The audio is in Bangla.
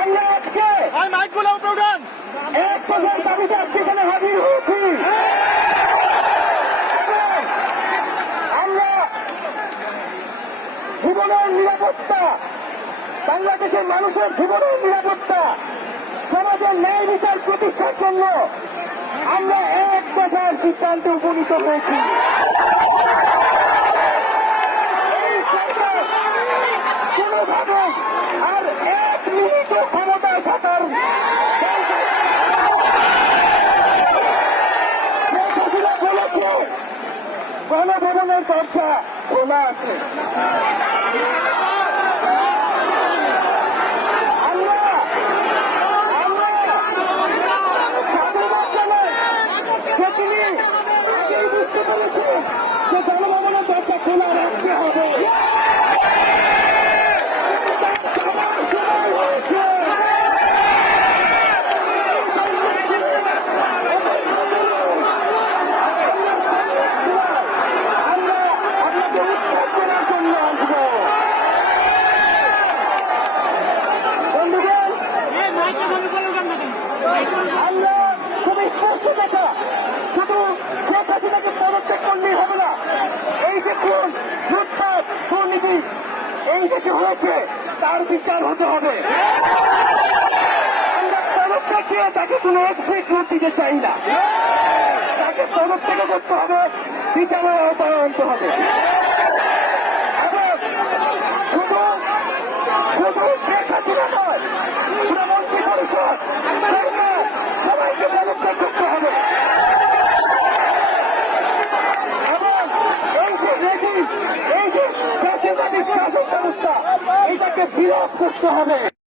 আমরা আজকে এক প্রধান দাবিতে আজকে এখানে হাজির হয়েছি। আমরা জীবনের নিরাপত্তা, বাংলাদেশের মানুষের জীবনের নিরাপত্তা, সমাজের ন্যায় বিচার প্রতিষ্ঠার জন্য আমরা এক দফার সিদ্ধান্তে উপনীত হয়েছি। এই সরকার কোনোভাবে আর এক মিনিট ক্ষমতায় থাকার বলেছে গণভবনের দরজা খোলা আছে। আগেই বুঝতে পেরেছি যে গণভবনের দরজা খোলা রাখতে হবে। আমরা আপনাকে উৎখাত করার জন্য আসবো। বন্ধুগণ, আমরা খুবই স্পষ্ট কথা, শুধু শেখ হাসিনাকে পদত্যাগ করলেই হবে না। এই যে খুন, লুটপাট, দুর্নীতি এই দেশে হয়েছে তার বিচার হতে হবে। আমরা পদত্যাগ দিয়ে তাকে কোনো এক্সিকিউট দিতে চাই না। তাকে পদত্যাগ করতে হবে, বিচারের আওতায় আনতে হবে। এবং শুধু শেখ হাসিনা নয়, পুরো মন্ত্রী পরিষদ, সরকার সবাইকে পদত্যাগ করতে হবে। এই যে জাতীয়তাবাদী শাসন ব্যবস্থা, এটাকে বিলোপ করতে হবে।